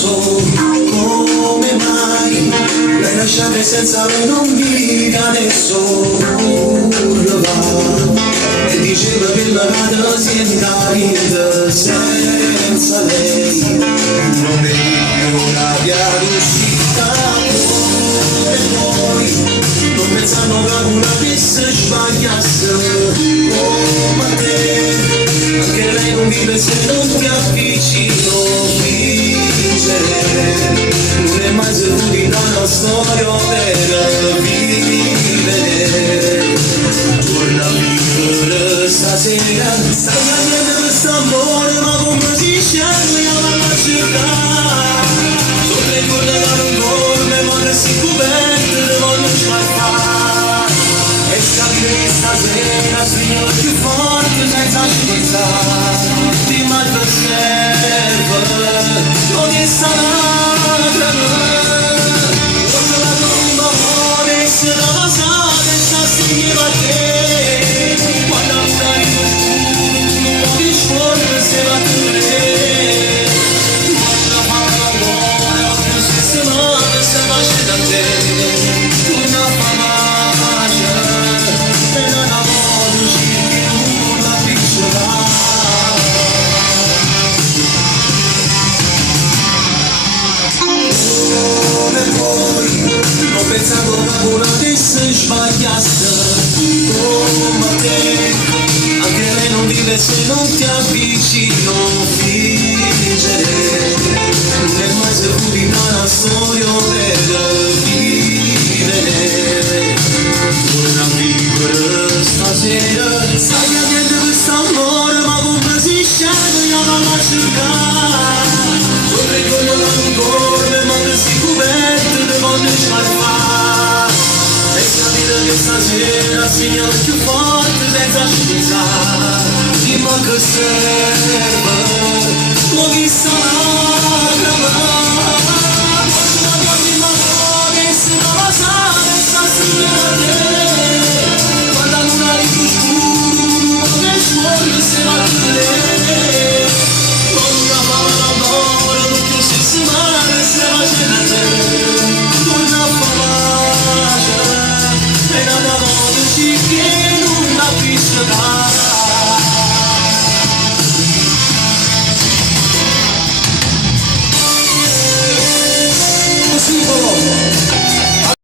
so come mai l'hai lasciata senza me, non vive adesso. Lo va e diceva che la vita si è vita senza lei, non è una via d'uscita. E poi non pensano che una che si sbagliasse come te, anche lei non vive se non ti avvicino. Vincere non è mai servito dalla storia per vivere. Torna a vivere stasera, stai a niente questo amore, ma come si scende alla città. Non ricorda che non dorme, ma che si coperte, le voglio scappare. E capire che stasera sveglia più forte senza scherzare. Di mal per serve, non è stata quando la tomba muore se la basata e sta stiglieva a te. Quando andai in oscuro non puoi scorrere se va a te. Quando la mamma muore ogni settimana se va da te. Una famacia e non la voglio uscire una piccola. Non pensavo che una avesse sbagliasse come te, anche lei non vive se non ti avvicino. Fingere non è mai servito una storia per vivere. Torna a vivere stasera, stai a niente questo amore, ma come si scende alla città. Non ricordo che non dorme, ma che si coperte, le voglio scappare. E capire che stasera sveglia più forte senza scherzare. Dimmi che serve, ma chi sarà?